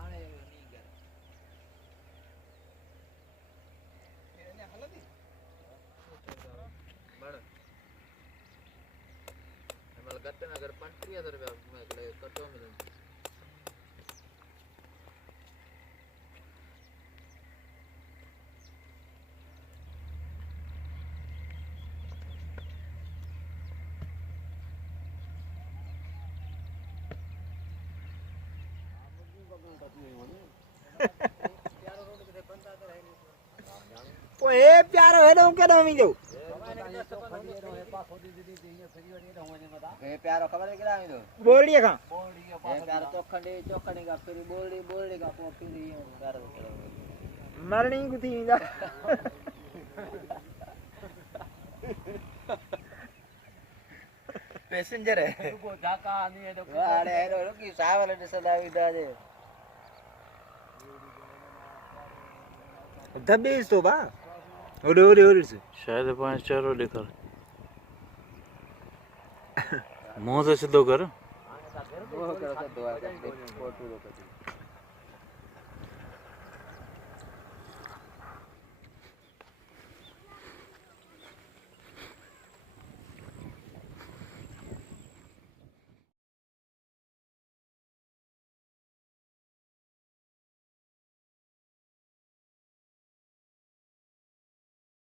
आने नहीं कर એને હલદી बड़ हमारे गत्ते में अगर 35,000 रुपया में कटो मिलन ओ ए प्यारो है तो के नमी जो ए प्यारो खबर है किला दो बोलड़ी का ए प्यारो चोखंडी का फिर बोलड़ी का पो फिर ये प्यारो मरनी कुथी जा पैसेंजर है रुको जाका नहीं है तो अरे रुकी सावल ने सदावी दाजे दबेस तो बा ओरे से शायद 5-4 दिखा मुंह से सीधो कर वो करो तो दुआ कर फोटो रो कर